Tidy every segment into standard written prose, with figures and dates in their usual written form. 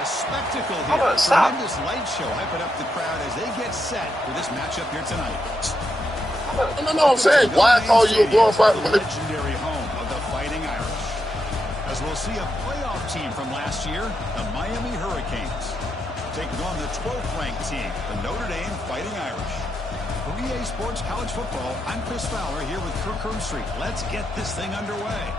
a spectacle How here. about stop? Tremendous light show hyping up the crowd as they get set for this matchup here tonight. No, I'm saying, why I call you a glorified legendary home of the Fighting Irish. As we'll see a playoff team from last year, the Miami Hurricanes, taking on the 12th ranked team, the Notre Dame Fighting Irish. For EA Sports College Football, I'm Chris Fowler here with Kirk Herbstreit. Let's get this thing underway.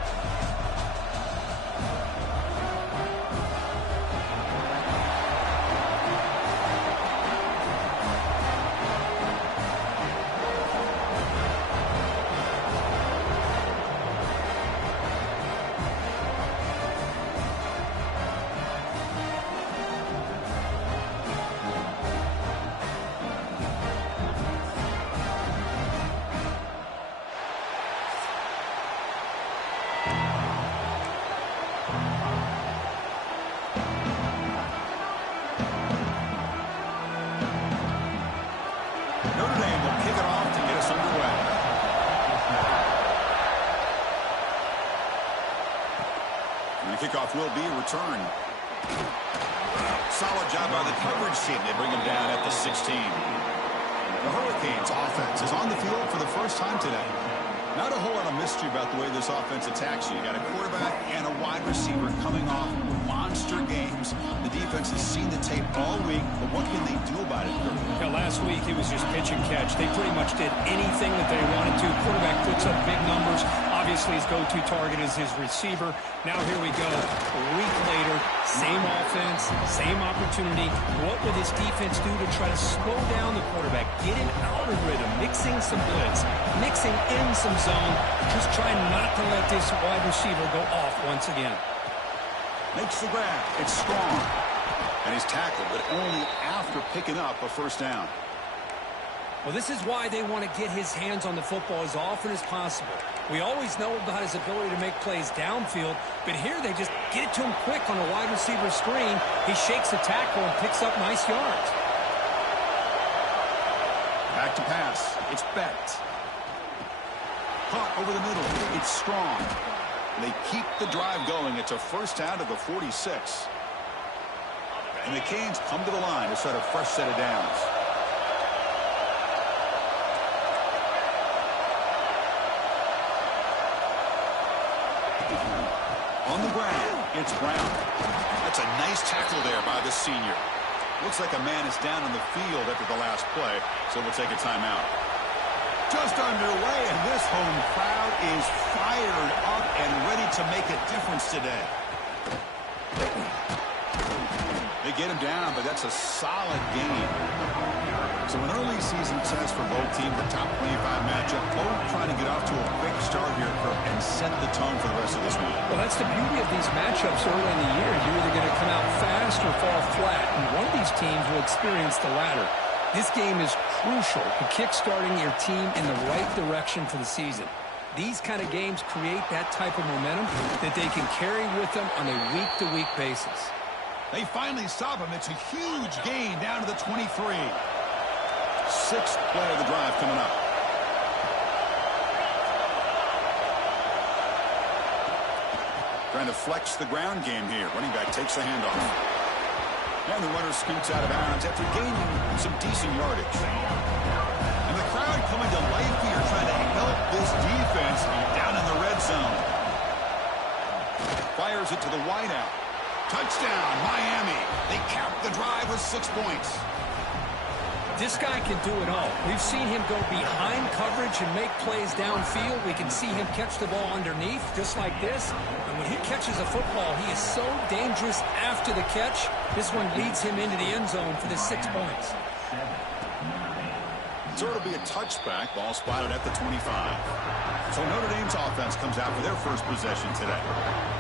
Kickoff will be returned. Solid job by the coverage team. They bring him down at the 16. The Hurricanes offense is on the field for the first time today. Not a whole lot of mystery about the way this offense attacks you. You got a quarterback and a wide receiver coming off monster games. The defense has seen the tape all week, but what can they do about it? Yeah, last week it was just pitch and catch. They pretty much did anything that they wanted to. Quarterback puts up big numbers. Obviously, his go-to target is his receiver. Now here we go. A week later, same offense, same opportunity. What will this defense do to try to slow down the quarterback, get him out of rhythm, mixing some blitz, mixing in some zone, just trying not to let this wide receiver go off once again. Makes the grab. It's strong. And he's tackled, but only after picking up a first down. Well, this is why they want to get his hands on the football as often as possible. We always know about his ability to make plays downfield, but here they just get it to him quick on a wide receiver screen. He shakes the tackle and picks up nice yards. Back to pass. It's Beck. Caught over the middle. It's strong. They keep the drive going. It's a first down to the 46. And the Canes come to the line to start a fresh set of downs. On the ground, it's Brown. That's a nice tackle there by the senior. Looks like a man is down on the field after the last play, so we'll take a timeout. Just underway, and this home crowd is fired up and ready to make a difference today. They get him down, but that's a solid game. So an early season test for both teams, the top 25 matchup, both trying to get off to a quick start here and set the tone for the rest of this week. Well, that's the beauty of these matchups early in the year. You're either going to come out fast or fall flat, and one of these teams will experience the latter. This game is crucial to kick-starting your team in the right direction for the season. These kind of games create that type of momentum that they can carry with them on a week-to-week basis. They finally stop him. It's a huge gain down to the 23. Sixth play of the drive coming up. Trying to flex the ground game here. Running back takes the handoff. And the runner scoots out of bounds after gaining some decent yardage. And the crowd coming to life here, trying to help this defense down in the red zone. Fires it to the wideout. Touchdown, Miami. They cap the drive with 6 points. This guy can do it all. We've seen him go behind coverage and make plays downfield. We can see him catch the ball underneath, just like this. And when he catches a football, he is so dangerous after the catch. This one leads him into the end zone for the 6 points. So it'll be a touchback. Ball spotted at the 25. So Notre Dame's offense comes out for their first possession today.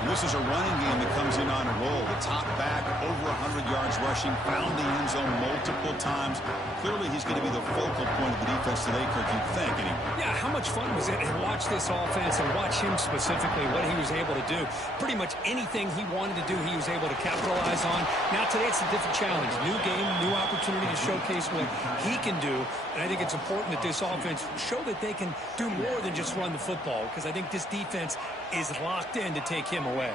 And this is a running game that comes in on a roll. The top back, over 100 yards rushing, found the end zone multiple times. Clearly, he's going to be the focal point of the defense today, Kirk, you'd think. Yeah, how much fun was it to watch this offense and watch him specifically, what he was able to do. Pretty much anything he wanted to do, he was able to capitalize on. Now today, it's a different challenge. New game, new opportunity to showcase what he can do. And I think it's important that this offense show that they can do more than just run the football, because I think this defense is locked in to take him away.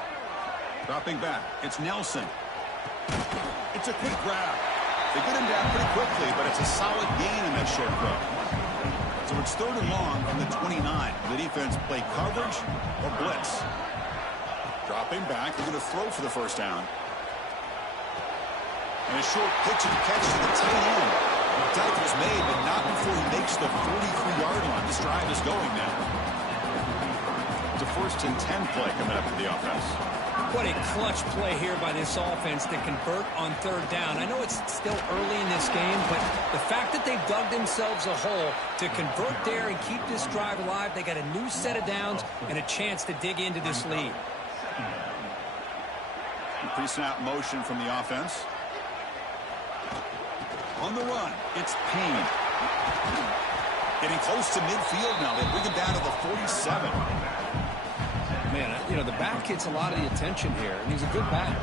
Dropping back, it's Nelson. It's a quick grab. They get him down pretty quickly, but it's a solid gain in that short throw. So it's 3rd and long from the 29. The defense play coverage or blitz. Dropping back, they're going to throw for the first down. And a short pitch and catch to the tight end. The tackle was made, but not before he makes the 43-yard line. This drive is going now. It's a 1st and 10 play coming up for the offense. What a clutch play here by this offense to convert on 3rd down. I know it's still early in this game, but the fact that they've dug themselves a hole to convert there and keep this drive alive, they got a new set of downs and a chance to dig into this lead. Pre-snap motion from the offense. On the run, it's Payne. Getting close to midfield now. They bring him down to the 47. Man, you know, the back gets a lot of the attention here, and he's a good back.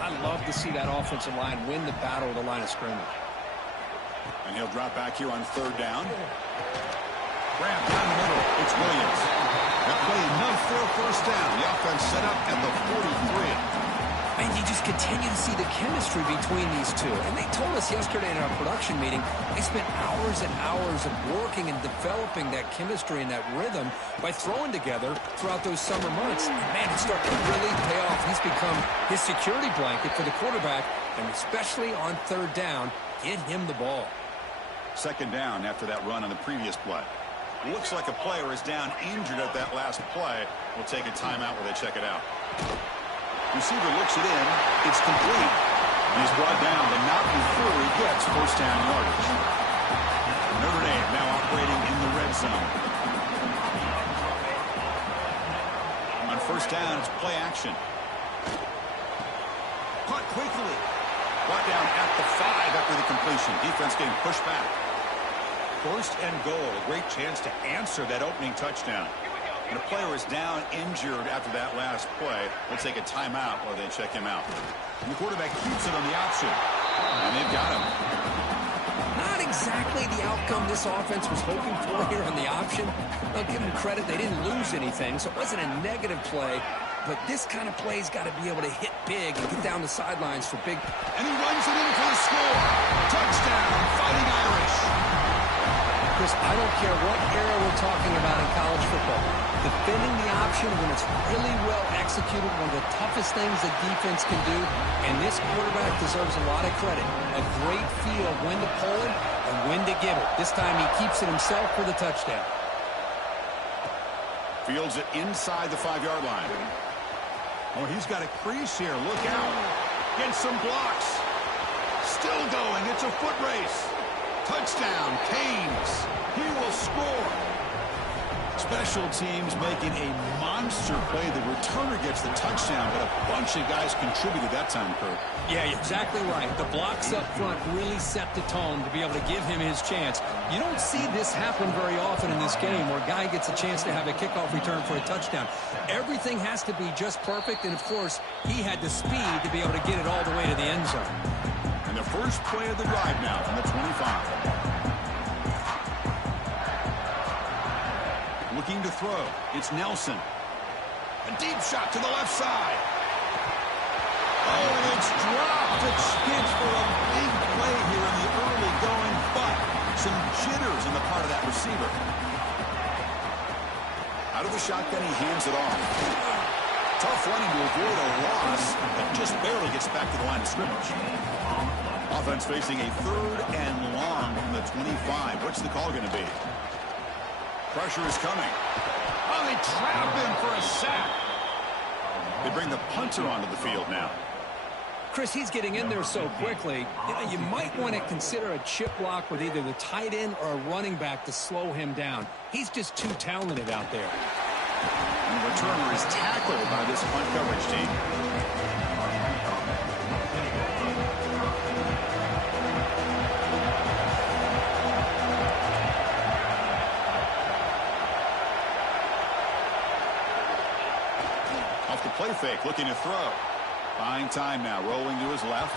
I love to see that offensive line win the battle of the line of scrimmage. And he'll drop back here on 3rd down. Grab down the middle. It's Williams. That play enough for a 1st down. The offense set up at the 43. And you just continue to see the chemistry between these two. And they told us yesterday in our production meeting, they spent hours and hours of working and developing that chemistry and that rhythm by throwing together throughout those summer months. And man, it's starting to really pay off. He's become his security blanket for the quarterback, and especially on 3rd down, get him the ball. 2nd down after that run on the previous play. Looks like a player is down injured at that last play. We'll take a timeout while they check it out. Receiver looks it in. It's complete. He's brought down, but not before he gets 1st down yardage. Notre Dame now operating in the red zone. On 1st down, it's play action. Caught quickly. Brought down at the 5 after the completion. Defense getting pushed back. 1st and goal. A great chance to answer that opening touchdown. And a player is down injured after that last play. We'll take a timeout while they check him out. And the quarterback keeps it on the option. And they've got him. Not exactly the outcome this offense was hoping for here on the option. I'll give them credit. They didn't lose anything, so it wasn't a negative play. But this kind of play's got to be able to hit big and get down the sidelines for big. And he runs it in for the score. Touchdown, Fighting Irish. Chris, I don't care what era we're talking about in college football. Defending the option when it's really well executed, one of the toughest things that defense can do, and this quarterback deserves a lot of credit. A great feel of when to pull it and when to give it. This time he keeps it himself for the touchdown. Fields it inside the 5-yard line. Oh, he's got a crease here. Look out. Gets some blocks. Still going. It's a foot race. Touchdown, Canes. He will score. Special teams making a monster play. The returner gets the touchdown, but a bunch of guys contributed that time, Kurt. Yeah, you're exactly right. The blocks up front really set the tone to be able to give him his chance. You don't see this happen very often in this game where a guy gets a chance to have a kickoff return for a touchdown. Everything has to be just perfect, and of course, he had the speed to be able to get it all the way to the end zone. And the first play of the drive now from the 25. Looking to throw. It's Nelson. A deep shot to the left side. Oh, and it's dropped. It's skids for a big play here in the early going, but some jitters on the part of that receiver. Out of the shotgun, he hands it off. Tough running to avoid a loss, but just barely gets back to the line of scrimmage. Offense facing a 3rd and long from the 25. What's the call going to be? Pressure is coming. Oh, they trap him for a sack. They bring the punter onto the field now. Chris, he's getting in there so quickly. You might want to consider a chip block with either the tight end or a running back to slow him down. He's just too talented out there. And the returner is tackled by this punt coverage team. Off the play fake, looking to throw. Buying time now, rolling to his left.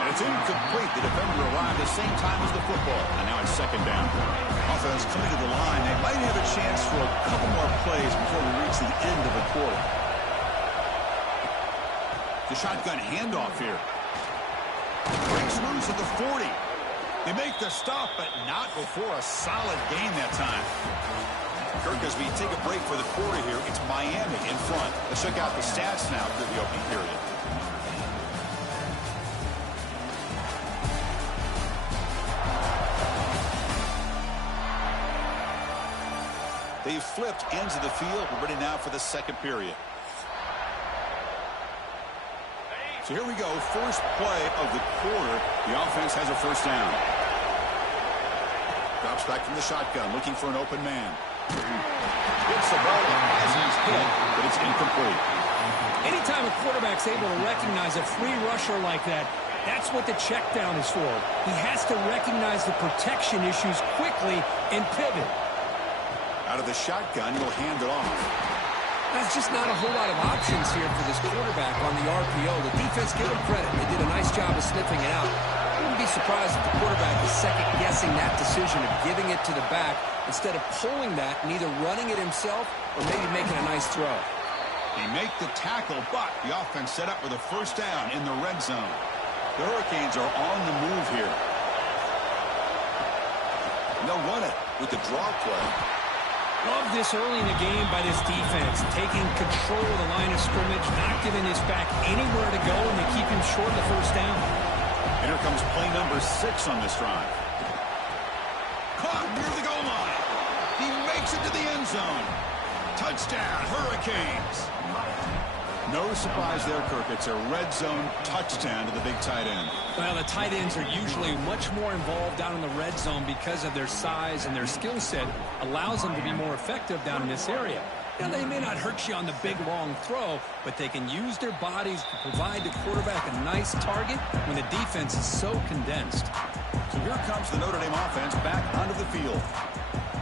And it's incomplete. The defender arrived at the same time as the football. And now it's 2nd down. Offense coming to the line. They might have a chance for a couple more plays before we reach the end of the quarter. The shotgun handoff here. Breaks loose at the 40. They make the stop, but not before a solid gain that time. Kirk, as we take a break for the quarter here, it's Miami in front. Let's check out the stats now through the opening period. They've flipped ends of the field. We're ready now for the second period. So here we go. First play of the quarter. The offense has a first down. Drops back from the shotgun, looking for an open man. Gets the ball as he's hit, but it's incomplete. Anytime a quarterback's able to recognize a free rusher like that, that's what the check down is for. He has to recognize the protection issues quickly and pivot. Out of the shotgun, he'll hand it off. There's just not a whole lot of options here for this quarterback on the RPO. The defense, give him credit. They did a nice job of sniffing it out. I wouldn't be surprised if the quarterback is second-guessing that decision of giving it to the back instead of pulling that and either running it himself or maybe making a nice throw. They make the tackle, but the offense set up with a first down in the red zone. The Hurricanes are on the move here. And they'll run it with the draw play. Love this early in the game by this defense, taking control of the line of scrimmage, not giving this back anywhere to go, and they keep him short of the first down. And here comes play number 6 on this drive. Caught near the goal line. He makes it to the end zone. Touchdown, Hurricanes. No surprise there, Kirk. It's a red zone touchdown to the big tight end. Well, the tight ends are usually much more involved down in the red zone because of their size, and their skill set allows them to be more effective down in this area. Now, they may not hurt you on the big, long throw, but they can use their bodies to provide the quarterback a nice target when the defense is so condensed. So here comes the Notre Dame offense back onto the field.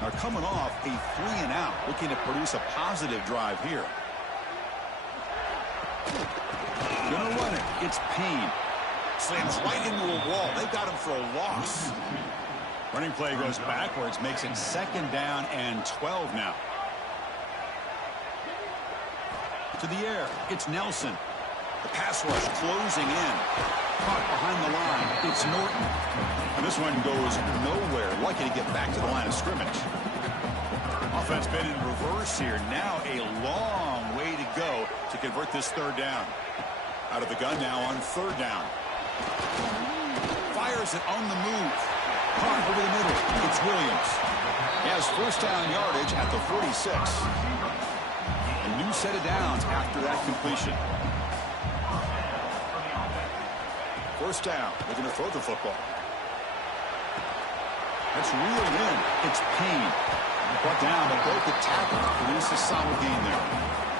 Now coming off a 3-and-out, looking to produce a positive drive here. Gonna run it. It's Payne. Slams right into a wall. They've got him for a loss. Running play goes backwards, makes it 2nd down and 12 now. To the air, it's Nelson. The pass rush closing in. Caught behind the line, it's Norton. And this one goes nowhere. Lucky to get back to the line of scrimmage. Offense been in reverse here. Now a long way to go to convert this 3rd down. Out of the gun now on 3rd down. Fires it on the move. Caught over the middle. It's Williams. He has first down yardage at the 46. A new set of downs after that completion. First down. Looking to throw the football. That's reeled in. It's Payne. Brought down, but broke the tackle. Produces a solid gain there.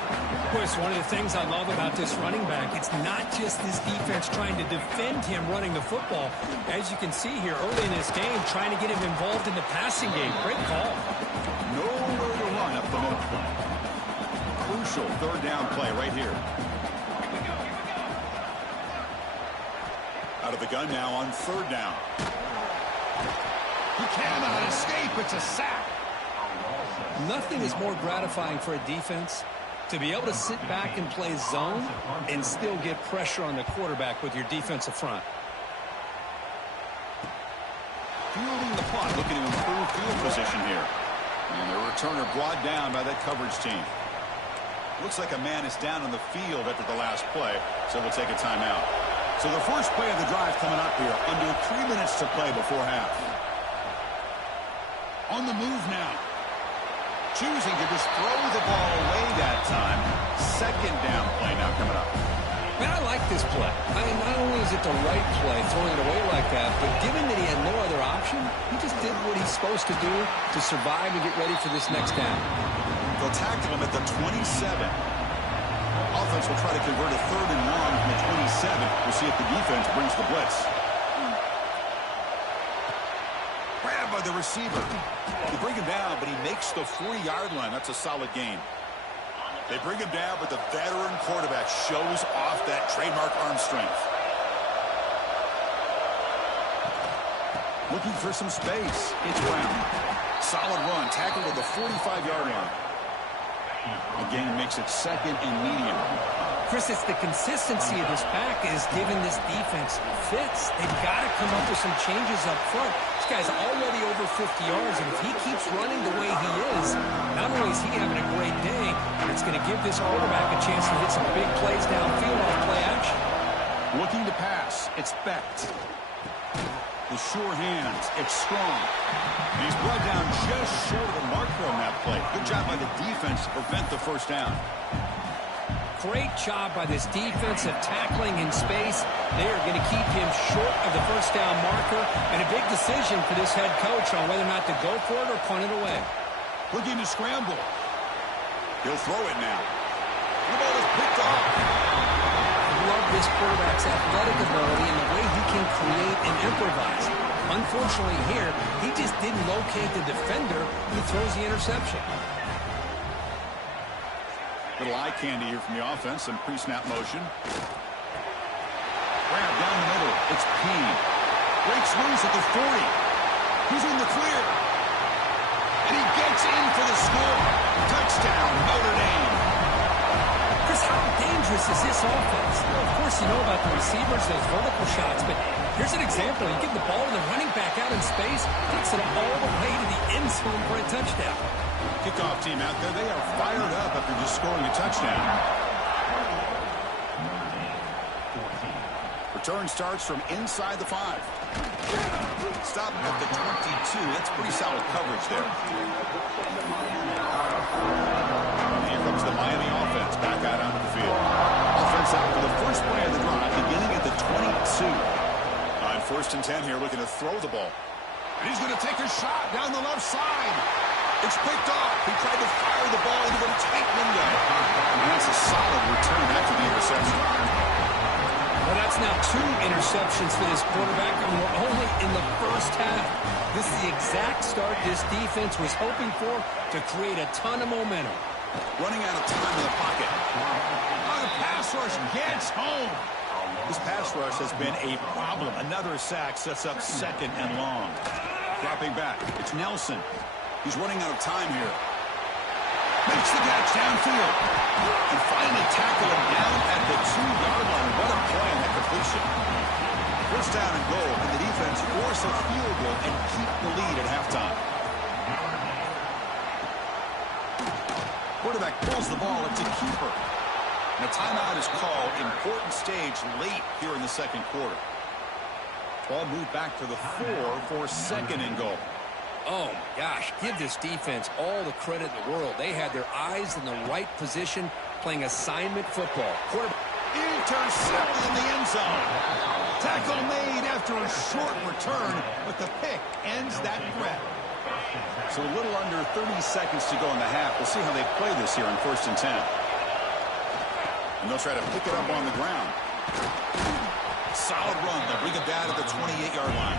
Of course, one of the things I love about this running back, it's not just this defense trying to defend him running the football. As you can see here early in this game, trying to get him involved in the passing game. Great call. Nowhere to run up the middle. Crucial 3rd down play right here. Out of the gun now on 3rd down. He cannot escape. It's a sack. Nothing is more gratifying for a defense to be able to sit back and play zone and still get pressure on the quarterback with your defensive front. Fielding the punt, looking to improve field position here. And the returner brought down by that coverage team. Looks like a man is down on the field after the last play, so we'll take a timeout. So the first play of the drive coming up here, under 3 minutes to play before half. On the move now. Choosing to just throw the ball away that time. 2nd down play now coming up. Man, I like this play. I mean, not only is it the right play, throwing it away like that, but given that he had no other option, he just did what he's supposed to do to survive and get ready for this next down. They'll tackle him at the 27. Offense will try to convert a 3rd and long from the 27. We'll see if the defense brings the blitz. Grabbed by the receiver. They bring him down, but he makes the 40-yard line. That's a solid gain. They bring him down, but the veteran quarterback shows off that trademark arm strength. Looking for some space. It's Brown. Solid run. Tackled at the 45-yard line. Again, makes it 2nd and medium. Chris, it's the consistency of this pack is giving this defense fits. They've got to come up with some changes up front. This guy's already over 50 yards, and if he keeps running the way he is, not only is he having a great day, but it's going to give this quarterback a chance to hit some big plays downfield off play action. Looking to pass. It's Becht. The sure hands. It's Strong. And he's brought down just short of the marker on that play. Good job by the defense to prevent the first down. Great job by this defense of tackling in space. They are going to keep him short of the first down marker, and a big decision for this head coach on whether or not to go for it or punt it away. Looking to scramble. He'll throw it now. The ball is picked off. I love this quarterback's athletic ability and the way he can create and improvise. Unfortunately here, he just didn't locate the defender who throws the interception. Little eye candy here from the offense and pre-snap motion. Grab down the middle. It's Payne. Breaks loose at the 40. He's in the clear. And he gets in for the score. Touchdown, Notre Dame. Chris, how dangerous is this offense? Well, of course, you know about the receivers, those vertical shots, but here's an example. You give the ball to the running back out in space, takes it all the way to the end zone for a touchdown. Kickoff team out there, they are fired up after just scoring a touchdown. Return starts from inside the 5. Stop at the 22. That's pretty solid coverage there. Here comes the Miami offense back out onto the field. Offense out for the first play of the drive, beginning at the 22. On 1st and 10 here, looking to throw the ball. And he's going to take a shot down the left side. It's picked off. He tried to fire the ball into a tight window. And that's a solid return after the interception. Well, that's now 2 interceptions for this quarterback, and we're only in the first half. This is the exact start this defense was hoping for to create a ton of momentum. Running out of time in the pocket. Oh, the pass rush gets home. This pass rush has been a problem. Another sack sets up 2nd and long. Dropping back. It's Nelson. He's running out of time here. Makes the catch downfield. And finally tackle him down at the 2-yard line. What a play on that completion. First down and goal, and the defense force a field goal and keep the lead at halftime. Quarterback pulls the ball. It's a keeper. And a timeout is called. Important stage late here in the second quarter. Ball moved back to the 4 for 2nd and goal. Oh, my gosh, give this defense all the credit in the world. They had their eyes in the right position, playing assignment football. Quarterback intercepted in the end zone. Tackle made after a short return, but the pick ends that threat. So a little under 30 seconds to go in the half. We'll see how they play this here on 1st and 10. And they'll try to pick it up on the ground. Solid run. They'll bring it down at the 28-yard line.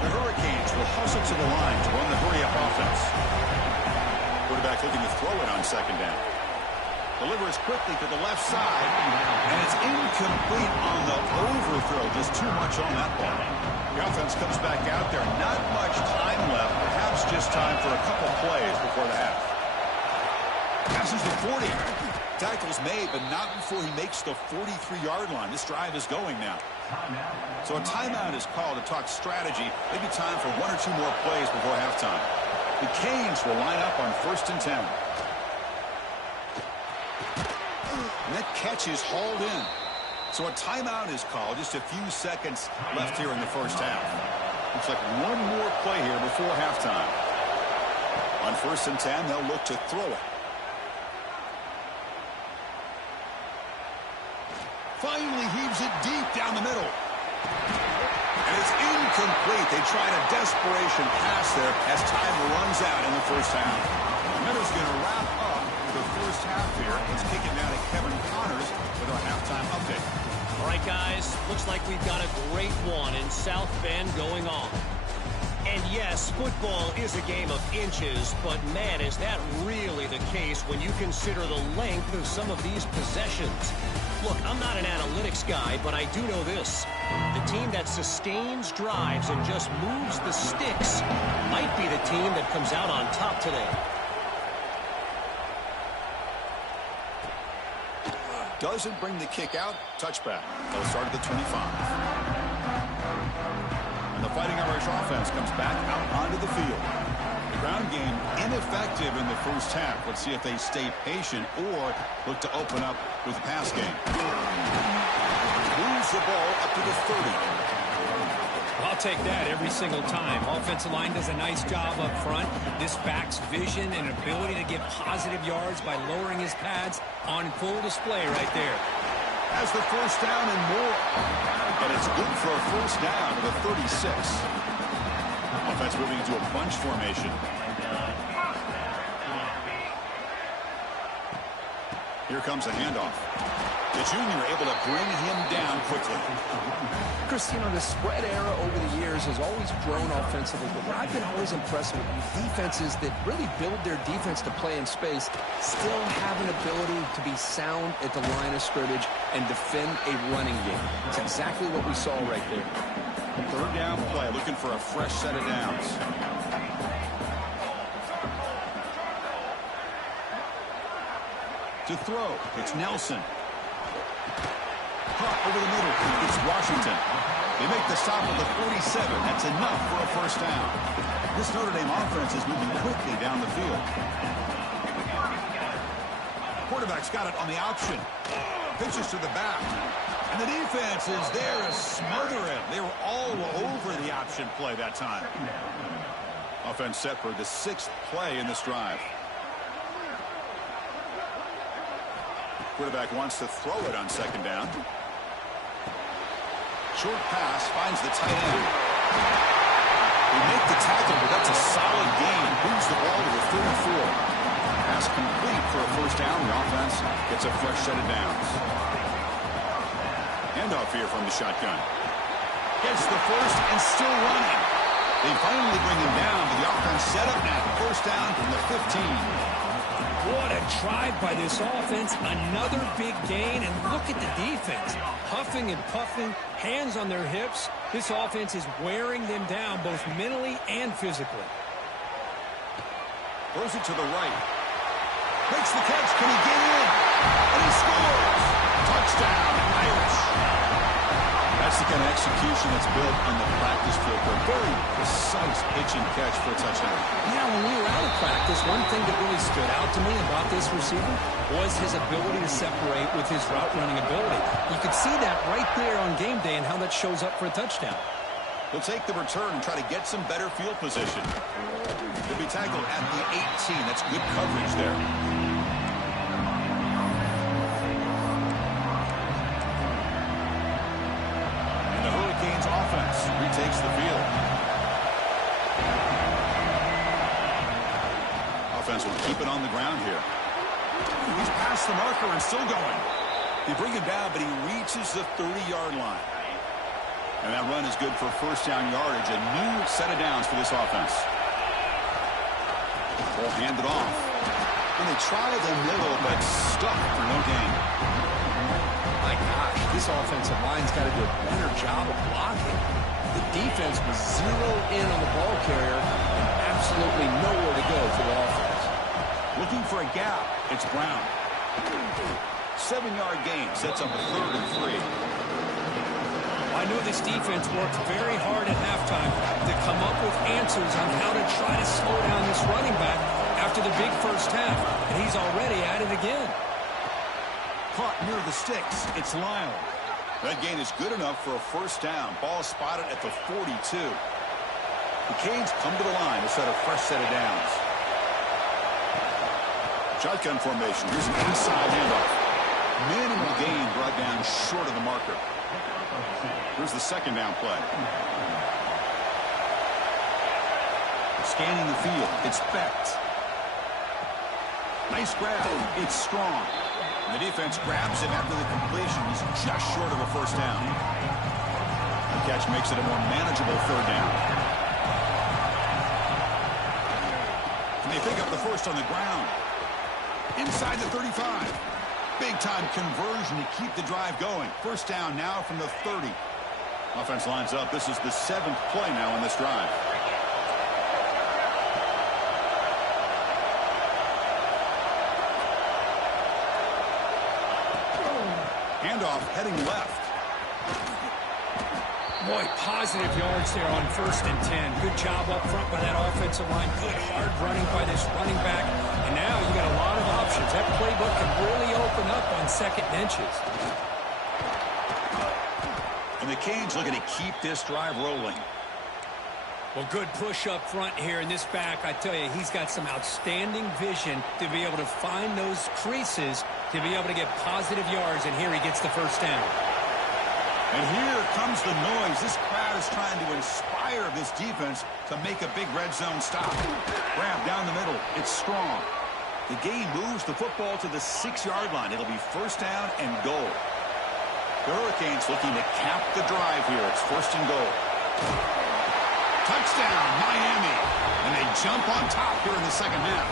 The Hurricanes will hustle to the line to run the hurry-up offense. Quarterback looking to throw it on 2nd down. Delivers quickly to the left side, and it's incomplete on the overthrow. Just too much on that ball. The offense comes back out there. Not much time left. Perhaps just time for a couple plays before the half. Passes the 40. Tackles made, but not before he makes the 43-yard line. This drive is going now. So a timeout is called to talk strategy. Maybe time for 1 or 2 more plays before halftime. The Canes will line up on 1st and 10. And that catch is hauled in. So a timeout is called. Just a few seconds left here in the first half. Looks like 1 more play here before halftime. On 1st and 10, they'll look to throw it. Finally heaves it deep down the middle. And it's incomplete. They tried a desperation pass there as time runs out in the first half. Minnesot's going to wrap up the first half here. Let's kick it down to Kevin Connors with our halftime update. All right, guys, looks like we've got a great one in South Bend going on. And yes, football is a game of inches, but man, is that really the case when you consider the length of some of these possessions. Look, I'm not an analytics guy, but I do know this. The team that sustains drives and just moves the sticks might be the team that comes out on top today. Doesn't bring the kick out. Touchback. They'll start at the 25. And the Fighting Irish offense comes back out onto the field. The ground game ineffective in the first half. Let's see if they stay patient or look to open up with a pass game. Moves the ball up to the 30. I'll take that every single time. Offensive line does a nice job up front. This back's vision and ability to get positive yards by lowering his pads on full display right there. Has the first down and more. And it's good for a first down to the 36. Offense moving into a bunch formation. Here comes a handoff. The junior able to bring him down quickly. Chris, you know, the spread era over the years has always grown offensively, but what I've been always impressed with defenses that really build their defense to play in space still have an ability to be sound at the line of scrimmage and defend a running game. It's exactly what we saw right there. Third down play, looking for a fresh set of downs. To throw, it's Nelson. Caught over the middle, it's Washington. They make the stop at the 47. That's enough for a first down. This Notre Dame offense is moving quickly down the field. Quarterback's got it on the option. Pitches to the back. And the defense is there to smother him. They were all over the option play that time. Offense set for the 6th play in this drive. Quarterback wants to throw it on second down. Short pass finds the tight end. They make the tackle, but that's a solid gain. Moves the ball to the 34. Pass complete for a first down. The offense gets a fresh set of downs. Handoff here from the shotgun. Gets the first and still running. They finally bring him down, but the offense set up now. First down from the 15. What a drive by this offense. Another big gain, and look at the defense. Huffing and puffing, hands on their hips. This offense is wearing them down both mentally and physically. Throws it to the right. Makes the catch. Can he get in? And he scores. Touchdown, Irish. That's the kind of execution that's built on the practice field for a very precise pitch and catch for a touchdown. Yeah, when we were out of practice, one thing that really stood out to me about this receiver was his ability to separate with his route running ability. You could see that right there on game day and how that shows up for a touchdown. He'll take the return and try to get some better field position. He'll be tackled at the 18. That's good coverage there. Offense retakes the field. Offense will keep it on the ground here. He's past the marker and still going. They bring him down, but he reaches the 30-yard line. And that run is good for first down yardage. A new set of downs for this offense. Ball handed off. And they try the middle, but stuck for no gain. My gosh, this offensive line's got to do a better job of blocking. The defense was zeroed in on the ball carrier and absolutely nowhere to go for the offense. Looking for a gap, it's Brown. 7-yard gain sets up a 3rd and 3. I know this defense worked very hard at halftime to come up with answers on how to try to slow down this running back after the big first half, and he's already at it again. Caught near the sticks. It's Lyle. That gain is good enough for a first down. Ball spotted at the 42. The Canes come to the line to set a fresh set of downs. Shotgun formation. Here's an inside handoff. Minimal gain brought down short of the marker. Here's the second down play. Scanning the field. It's Becht. Nice grab. It's Strong. The defense grabs him after the completion. He's just short of a first down. The catch makes it a more manageable 3rd down. And they pick up the first on the ground. Inside the 35. Big-time conversion to keep the drive going. First down now from the 30. Offense lines up. This is the 7th play now in this drive. Handoff heading left. Boy, positive yards there on 1st and 10. Good job up front by that offensive line. Good hard running by this running back. And now you got a lot of options. That playbook can really open up on 2nd and inches. And the Canes looking to keep this drive rolling. Well, good push up front here in this back. I tell you, he's got some outstanding vision to be able to find those creases, to be able to get positive yards. And here he gets the 1st down. And here comes the noise. This crowd is trying to inspire this defense to make a big red zone stop. Grab down the middle. It's strong. The game moves the football to the 6-yard line. It'll be 1st down and goal. The Hurricanes looking to cap the drive here. It's 1st and goal. Touchdown, Miami. And they jump on top here in the 2nd half.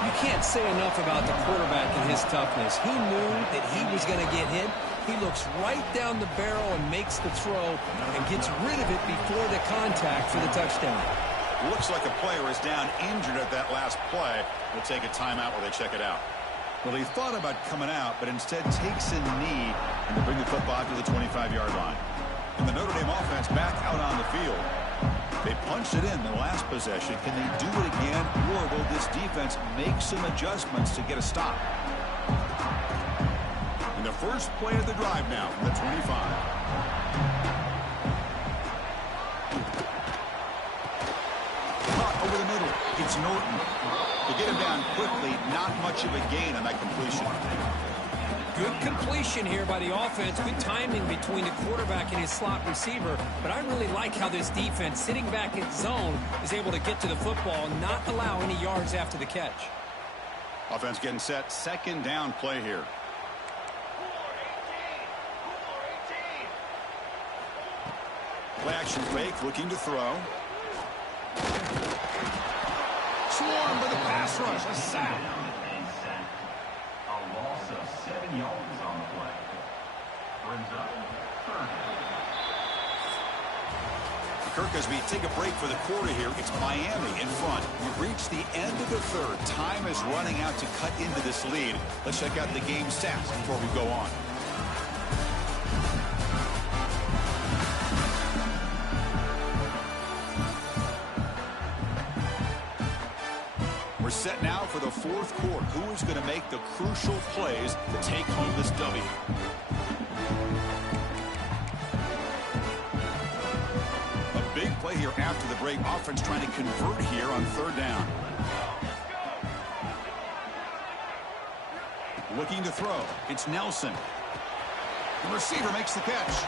You can't say enough about the quarterback and his toughness. He knew that he was going to get hit. He looks right down the barrel and makes the throw and gets rid of it before the contact for the touchdown. Looks like a player is down injured at that last play. We'll take a timeout while they check it out. Well, he thought about coming out, but instead takes a knee and to bring the football to the 25-yard line. And the Notre Dame offense back out on the field. They punched it in the last possession. Can they do it again, or will this defense make some adjustments to get a stop? And the first play of the drive now from the 25. Over the middle, it's Norton. To get him down quickly, not much of a gain on that completion. Good completion here by the offense. Good timing between the quarterback and his slot receiver. But I really like how this defense, sitting back in zone, is able to get to the football and not allow any yards after the catch. Offense getting set. 2nd down play here. Play action fake, looking to throw. Swarmed by the pass rush. A sack. A loss of 7 yards on the play. Brings up 3rd. Kirk, as we take a break for the quarter here, it's Miami in front. We've reached the end of the 3rd. Time is running out to cut into this lead. Let's check out the game stats before we go on. We're set now for the 4th quarter. Who is going to make the crucial plays to take home this W? A big play here after the break. Offense trying to convert here on 3rd down. Looking to throw. It's Nelson. The receiver makes the catch.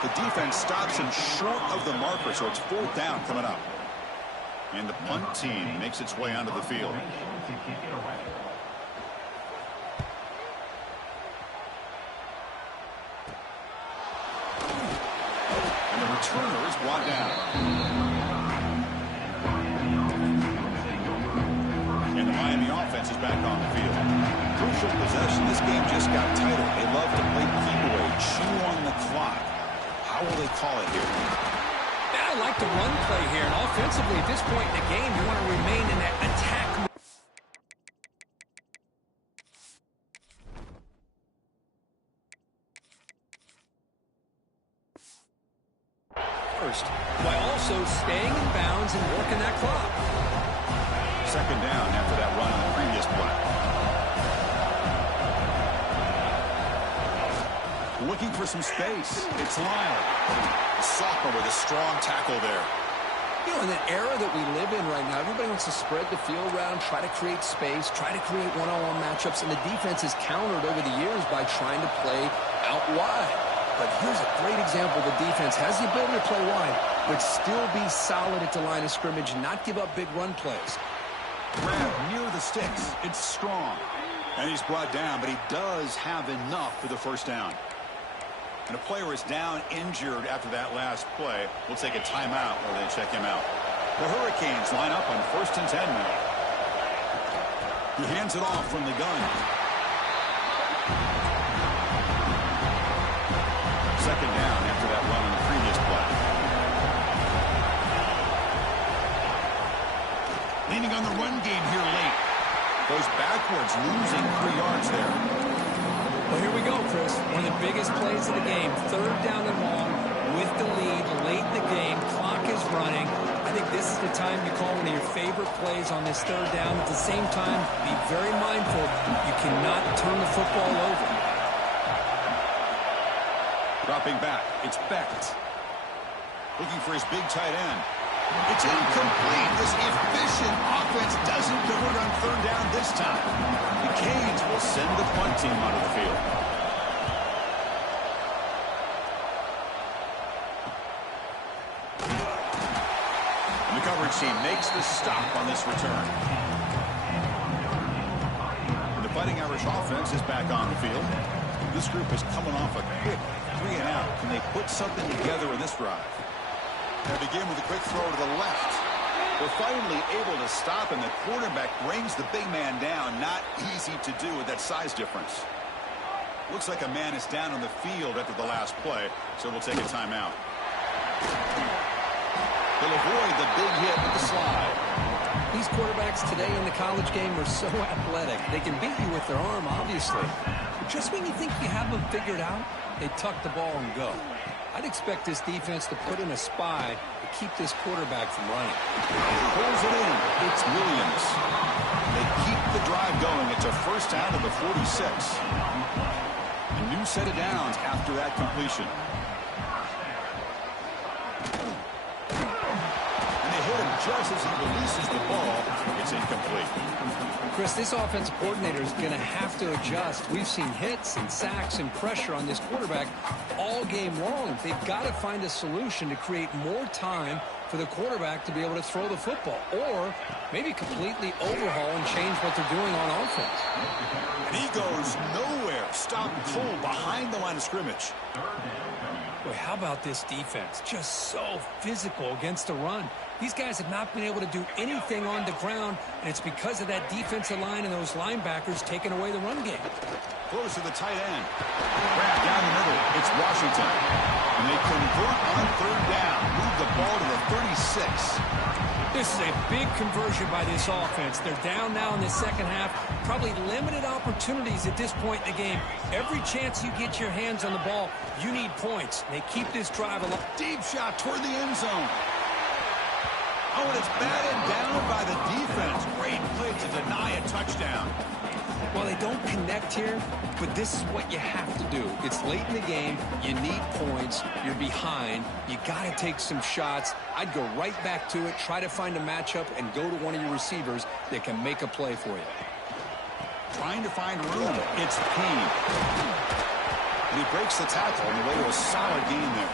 The defense stops him short of the marker, so it's 4th down coming up. And the punt team makes its way onto the field. And the returner is brought down. And the Miami offense is back on the field. Crucial possession. This game just got tighter. They love to play keep away, chew on the clock. How will they call it here? I like the run play here, and offensively at this point in the game, you want to remain in that attack mode. First, while also staying in bounds and working that clock. 2nd down after that run on the previous play. Looking for some space. It's Lyle. Sophomore with a strong tackle there. You know, in the era that we live in right now, everybody wants to spread the field around, try to create space, try to create one-on-one matchups, and the defense is countered over the years by trying to play out wide. But here's a great example. The defense has the ability to play wide, but still be solid at the line of scrimmage and not give up big run plays. Grab near the sticks. It's strong. And he's brought down, but he does have enough for the 1st down. And a player is down injured after that last play. We'll take a timeout while they check him out. The Hurricanes line up on 1st and 10 now. He hands it off from the gun. 2nd down after that run on the previous play. Leaning on the run game here late. Goes backwards, losing 3 yards there. we go, Chris. One of the biggest plays of the game. Third down and long with the lead late in the game. Clock is running. I think this is the time you call one of your favorite plays on this third down. At the same time, be very mindful. You cannot turn the football over. Dropping back, it's Beckett. Looking for his big tight end. It's incomplete. This efficient offense doesn't convert on third down this time. The Canes will send the punt team onto the field. And the coverage team makes the stop on this return. And the Fighting Irish offense is back on the field. This group is coming off a quick 3 and out. Can they put something together in this drive? They begin with a quick throw to the left. They're finally able to stop, and the quarterback brings the big man down. Not easy to do with that size difference. Looks like a man is down on the field after the last play, so we'll take a timeout. They'll avoid the big hit with the slide. These quarterbacks today in the college game are so athletic. They can beat you with their arm, obviously. But just when you think you have them figured out, they tuck the ball and go. I'd expect this defense to put in a spy to keep this quarterback from running. Pulls it in. It's Williams. They keep the drive going. It's a first down to the 46. A new set of downs after that completion. And they hit him just as he releases the ball. It's incomplete. Chris, this offensive coordinator is going to have to adjust. We've seen hits and sacks and pressure on this quarterback all game long. They've got to find a solution to create more time for the quarterback to be able to throw the football, or maybe completely overhaul and change what they're doing on offense. And he goes nowhere. Stop cold behind the line of scrimmage. Boy, how about this defense? Just so physical against the run. These guys have not been able to do anything on the ground, and it's because of that defensive line and those linebackers taking away the run game. Close to the tight end. Grab down the middle. It's Washington. And they convert on third down. Move the ball to the 36. This is a big conversion by this offense. They're down now in the second half. Probably limited opportunities at this point in the game. Every chance you get your hands on the ball, you need points. They keep this drive alive. Deep shot toward the end zone. Oh, and it's batted down by the defense. Great play to deny a touchdown. Well, they don't connect here, but this is what you have to do. It's late in the game. You need points. You're behind. You got to take some shots. I'd go right back to it, try to find a matchup, and go to one of your receivers that can make a play for you. Trying to find room. It's Payne. And he breaks the tackle on the way to a solid gain there.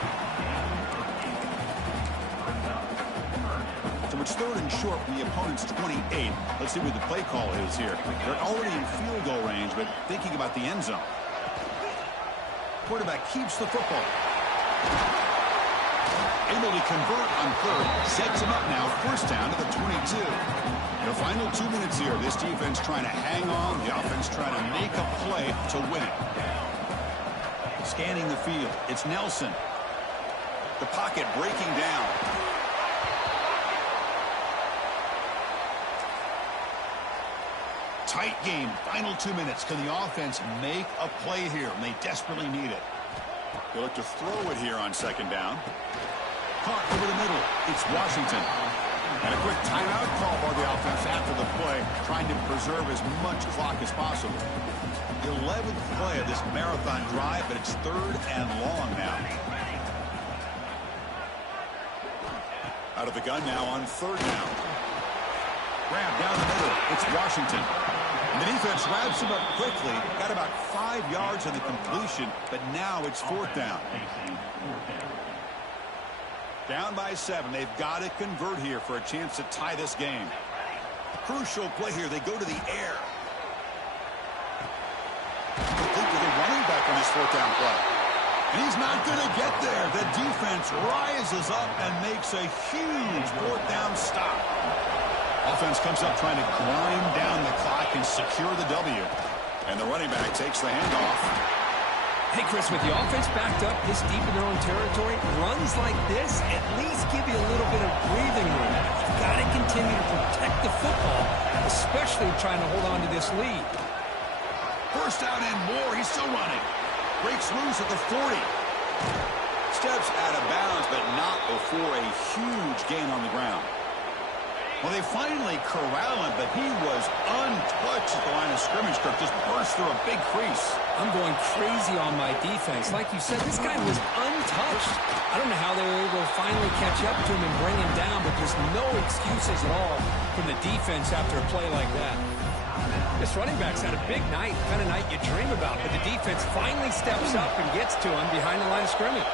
So it's third and short from the opponent's 28. Let's see what the play call is here. They're already in field goal range, but thinking about the end zone. Quarterback keeps the football. Able to convert on third. Sets him up now. First down to the 22. The final 2 minutes here. This defense trying to hang on. The offense trying to make a play to win it. Scanning the field. It's Nelson. The pocket breaking down. Tight game. Final 2 minutes. Can the offense make a play here? And they desperately need it. They look to throw it here on second down. Caught over the middle. It's Washington. And a quick timeout call by the offense after the play, trying to preserve as much clock as possible. The 11th play of this marathon drive, but it's third and long now. Out of the gun now on third down. Grab down the middle. It's Washington. And the defense wraps him up quickly. Got about 5 yards on the completion, but now it's fourth down. Down by 7. They've got to convert here for a chance to tie this game. Crucial play here. They go to the air. They think of the running back on this fourth down play. And he's not going to get there. The defense rises up and makes a huge fourth down stop. Offense comes up trying to grind down the clock and secure the W. And the running back takes the handoff. Hey, Chris, with the offense backed up this deep in their own territory, runs like this at least give you a little bit of breathing room. You've got to continue to protect the football, especially trying to hold on to this lead. First down and more. He's still running. Breaks loose at the 40. Steps out of bounds, but not before a huge gain on the ground. Well, they finally corral him, but he was untouched at the line of scrimmage. Kirk just burst through a big crease. I'm going crazy on my defense. Like you said, this guy was untouched. I don't know how they were able to finally catch up to him and bring him down, but there's no excuses at all from the defense after a play like that. This running back's had a big night, kind of night you dream about, but the defense finally steps up and gets to him behind the line of scrimmage.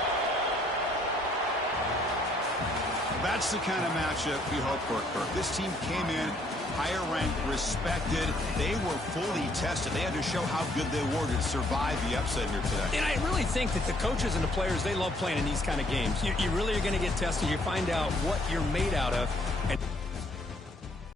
That's the kind of matchup we hope for, Kirk. This team came in higher ranked, respected. They were fully tested. They had to show how good they were to survive the upset here today. And I really think that the coaches and the players, they love playing in these kind of games. You really are going to get tested. You find out what you're made out of. And